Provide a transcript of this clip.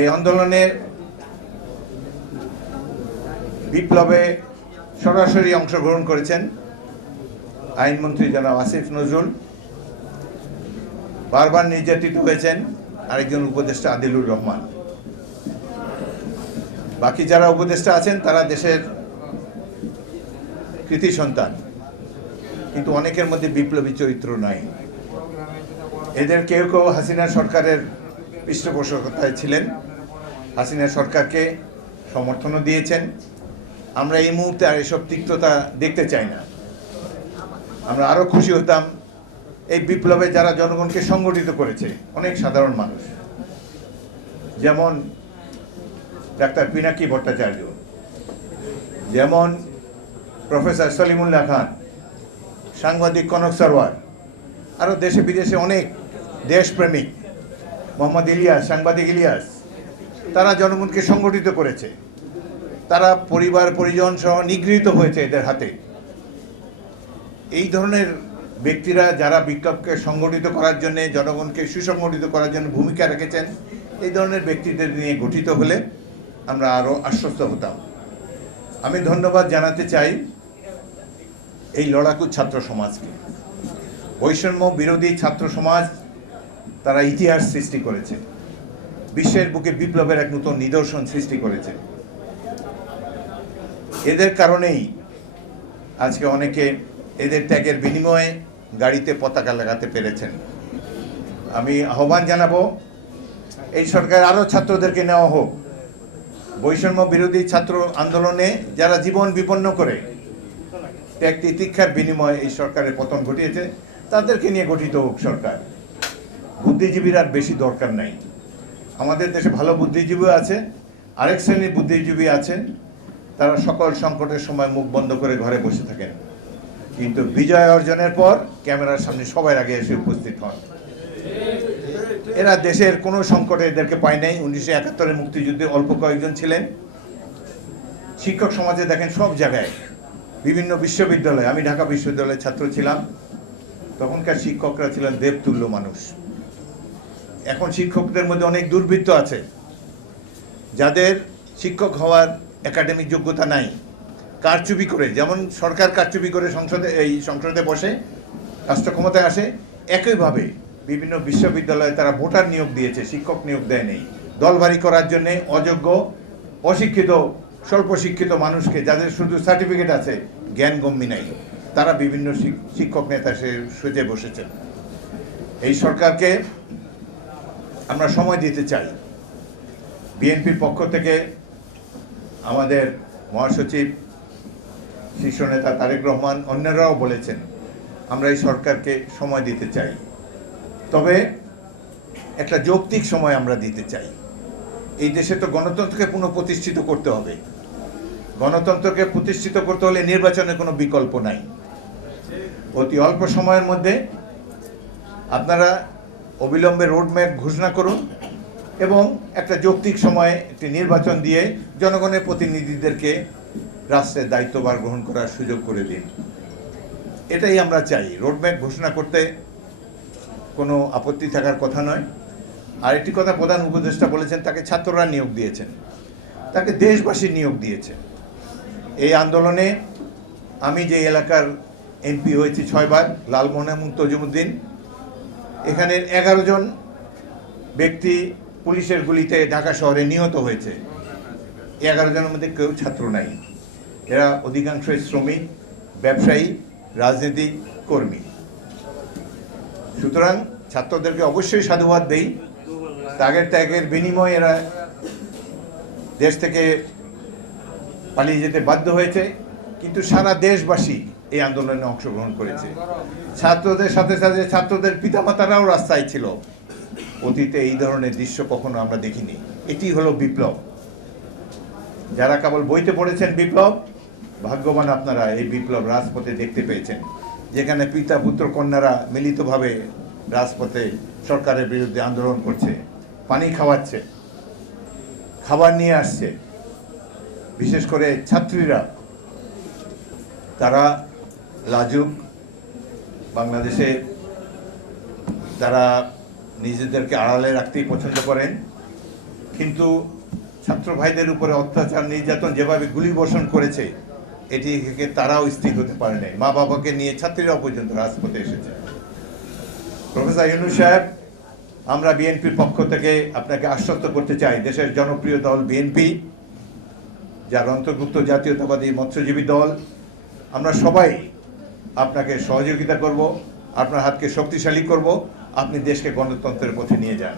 এই আন্দোলনের বিপ্লবে সরাসরি অংশগ্রহণ করেছেন আইনমন্ত্রী জনাব আসিফ নজরুল, বারবার নির্যাতিত হয়েছেন আরেকজন উপদেষ্টা আদিলুর রহমান। বাকি যারা উপদেষ্টা আছেন, তারা দেশের কৃতি সন্তান, কিন্তু অনেকের মধ্যে বিপ্লবী চরিত্র নাই। এদের কেউ কেউ হাসিনা সরকারের পৃষ্ঠপোষকতায় ছিলেন। হাসিনা সরকারকে সমর্থনও দিয়েছেন। আমরা এই মুহূর্তে আর এসব তিক্ততা দেখতে চাই না। আমরা আরও খুশি হতাম এই বিপ্লবে যারা জনগণকে সংগঠিত করেছে, অনেক সাধারণ মানুষ। যেমন ডাক্তার পিনাকি ভট্টাচার্য, যেমন প্রফেসর সলিমুল্লাহ খান, সাংবাদিক কনক সরওয়ার, আরও দেশে বিদেশে অনেক দেশপ্রেমিক মোহাম্মদ ইলিয়াস, সাংবাদিক ইলিয়াস, তারা জনগণকে সংগঠিত করেছে। তারা পরিবার, পরিজন সহ নিগৃহীত হয়েছে এদের হাতে। এই ধরনের ব্যক্তিরা যারা বিক্ষোভকে সংগঠিত করার জন্য, জনগণকে সুসংগঠিত করার জন্য ভূমিকা রেখেছেন, এই ধরনের ব্যক্তিদের নিয়ে গঠিত হলে আমরা আরও আশ্বস্ত হতাম। আমি ধন্যবাদ জানাতে চাই এই লড়াকু ছাত্র সমাজকে। বৈষম্য বিরোধী ছাত্র সমাজ তারা ইতিহাস সৃষ্টি করেছে। বিশ্বের বুকে বিপ্লবের এক নতুন নিদর্শন সৃষ্টি করেছে। এদের কারণেই আজকে অনেকে এদের ত্যাগের বিনিময়ে গাড়িতে পতাকা লাগাতে পেরেছেন। আমি আহ্বান জানাব, এই সরকার আরও ছাত্রদেরকে নেওয়া হোক। বৈষম্য বিরোধী ছাত্র আন্দোলনে যারা জীবন বিপন্ন করে ত্যাগ তিতিক্ষার বিনিময়ে এই সরকারের পতন ঘটিয়েছে, তাদেরকে নিয়ে গঠিত হোক সরকার। বুদ্ধিজীবীর আর বেশি দরকার নাই। আমাদের দেশে ভালো বুদ্ধিজীবী আছে, আরেক শ্রেণির বুদ্ধিজীবী আছেন। তারা সকল সংকটের সময় মুখ বন্ধ করে ঘরে বসে থাকেন। কিন্তু বিজয় অর্জনের পর ক্যামেরার সামনে সবার আগে এসে উপস্থিত হন। এরা দেশের কোনো সংকটে এদেরকে পায় নাই। উনিশশো একাত্তরের মুক্তিযুদ্ধে অল্প কয়েকজন ছিলেন। শিক্ষক সমাজে দেখেন সব জায়গায়। বিভিন্ন বিশ্ববিদ্যালয়ে, আমি ঢাকা বিশ্ববিদ্যালয়ের ছাত্র ছিলাম। তখনকার শিক্ষকরা ছিলেন দেবতুল্য মানুষ। এখন শিক্ষকদের মধ্যে অনেক দুর্বৃত্ত আছে। যাদের শিক্ষক হওয়ার একাডেমিক যোগ্যতা নাই। কারচুপি করে, যেমন সরকার কারচুপি করে সংসদে, এই সংসদে বসে রাষ্ট্র ক্ষমতায় আসে, একইভাবে বিভিন্ন বিশ্ববিদ্যালয়ে তারা ভোটার নিয়োগ দিয়েছে, শিক্ষক নিয়োগ দেয় নেই। দলবাড়ি করার জন্য অযোগ্য, অশিক্ষিত স্বল্প শিক্ষিত মানুষকে যাদের শুধু সার্টিফিকেট আছে, জ্ঞান গম্যি নাই। তারা বিভিন্ন শিক্ষক নেতা সে, সুজে বসেছেন। এই সরকারকে আমরা সময় দিতে চাই। বিএনপির পক্ষ থেকে আমাদের মহাসচিব, শীর্ষ নেতা তারেক রহমান, অন্যরাও বলেছেন, আমরা এই সরকারকে সময় দিতে চাই। তবে একটা যৌক্তিক সময় আমরা দিতে চাই। এই দেশে তো গণতন্ত্রকে পুনঃপ্রতিষ্ঠিত করতে হবে। গণতন্ত্রকে প্রতিষ্ঠিত করতে হলে নির্বাচনের কোনো বিকল্প নাই। অতি অল্প সময়ের মধ্যে আপনারা অবিলম্বে রোডম্যাপ ঘোষণা করুন এবং একটা যৌক্তিক সময়ে একটি নির্বাচন দিয়ে জনগণের প্রতিনিধিদেরকে রাষ্ট্রের দায়িত্বভার গ্রহণ করার সুযোগ করে দিন। এটাই আমরা চাই। রোডম্যাপ ঘোষণা করতে কোনো আপত্তি থাকার কথা নয়। আর একটি কথা প্রধান উপদেষ্টা বলেছেন, তাকে ছাত্ররা নিয়োগ দিয়েছেন। তাকে দেশবাসী নিয়োগ দিয়েছে এই আন্দোলনে আমি যে এলাকার এমপি হয়েছি ছয়বার, লালমোহন তজুমুদ্দিন। এখানের এগারো জন ব্যক্তি পুলিশের গুলিতে ঢাকা শহরে নিহত হয়েছে। এগারো জনের মধ্যে কেউ ছাত্র নাই। এরা অধিকাংশই শ্রমিক, ব্যবসায়ী রাজনীতিক কর্মী। সুতরাং ছাত্রদেরকে অবশ্যই সাধুবাদ দেই। ত্যাগের ত্যাগের বিনিময়ে এরা দেশ থেকে পালিয়ে যেতে বাধ্য হয়েছে। কিন্তু সারা দেশবাসী এই আন্দোলনে অংশগ্রহণ করেছে। ছাত্রদের সাথে সাথে ছাত্রদের পিতামাতারাও রাস্তায় ছিল। অতীতে এই ধরনের দৃশ্য কখনো আমরা দেখিনি। এটি হলো বিপ্লব। যারা কেবল বইতে পড়েছেন বিপ্লব, ভাগ্যবান আপনারা এই বিপ্লব রাজপথে দেখতে পেয়েছেন, যেখানে পিতা, পুত্র, কন্যারা মিলিতভাবে রাজপথে সরকারের বিরুদ্ধে আন্দোলন করছে, পানি খাওয়াচ্ছে, খাবার নিয়ে আসছে। বিশেষ করে ছাত্রীরা, তারা লাজুক বাংলাদেশে তারা নিজেদেরকে আড়ালে রাখতেই পছন্দ করেন, কিন্তু ছাত্র ভাইদের উপরে অত্যাচার, নির্যাতন যেভাবে গুলি বর্ষণ করেছে, এটি থেকে তারাও স্থির হতে পারে নাই। মা বাবাকে নিয়ে ছাত্রীরাও পর্যন্ত রাজপথে এসেছে। প্রফেসর ইউনুস সাহেব, আমরা বিএনপির পক্ষ থেকে আপনাকে আশ্বস্ত করতে চাই, দেশের জনপ্রিয় দল বিএনপি, যার অন্তর্ভুক্ত জাতীয়তাবাদী মৎস্যজীবী দল, আমরা সবাই আপনাকে সহযোগিতা করব আপনার হাতকে শক্তিশালী করব আপনি দেশকে গণতন্ত্রের পথে নিয়ে যান।